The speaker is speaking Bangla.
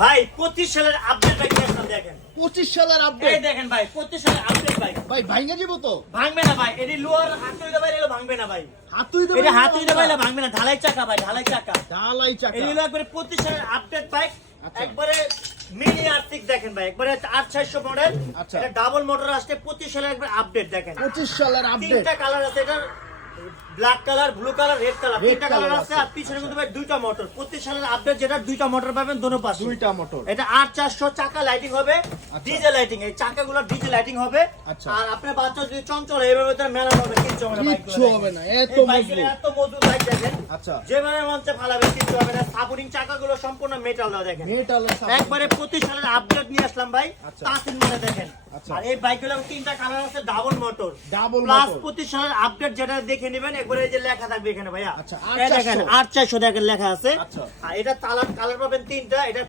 ভাই 25 সালের আপডেট বাইক আসলাম দেখেন 25 সালের এই আপডেট। দেখেন ভাই 25 সালের আপডেট বাইক ভাই ভাঙে যাবো তো? ভাঙবে না ভাই এডি লোয়ার হাতুই দে ভাই এলো ভাঙবে না ভাই হাতুই দেবে? এটা হাতুই দে ভাই ভাঙবে না ঢালাই চাকা ভাই ঢালাই চাকা ঢালাই চাকা। এডি হলো একবারে 25 সালের আপডেট বাইক আচ্ছা। একবারে মিনি আর্টিক দেখেন ভাই একবারে 8600 মডেল আচ্ছা। এটা ডাবল মোটর আসছে 25 সালের একবার আপডেট দেখেন 25 সালের আপডেট। তিনটা কালার আছে এটা black colour blue colour red colour Red তিনটা কালার color আছে আছে। আর পিছনে কিন্তু ভাই দুইটা মোটর 25 সালের আপডেট যেটা দুইটা মোটর পাবেন দোনো পাশে দুইটা মোটর। এটা 8400 চাকা লাইটিং হবে ডিজে লাইটিং এই চাকাগুলো ডিজে লাইটিং হবে আচ্ছা। আর আপনার বাচ্চা যদি চঞ্চল এইভাবে তার মেলা হবে কিচ্ছু হবে না কিচ্ছু হবে না, এত মজবুত। এত মজবুত বাইক দেখেন আচ্ছা। যেভাবে মঞ্চে ফালাবে কিচ্ছু হবে না সাপোর্টিং চাকাগুলো সম্পূর্ণ মেটাল দাও দেখেন মেটালের সাথে। একবারে 25 সালের আপডেট নিয়ে আসলাম ভাই আচ্ছা। তাসিন মানে দেখেন আচ্ছা। আর এই বাইকগুলো তিনটা কালার আছে double motor double plus motor. 25 সালের আপডেট যেটা দেখে নেবেন একবারে এই যে লেখা থাকবে এখানে ভাইয়া আচ্ছা, এই দেখেন 8400 8400 দেখেন লেখা আছে আচ্ছা। আর এটা কালার পাবেন তিনটা এটা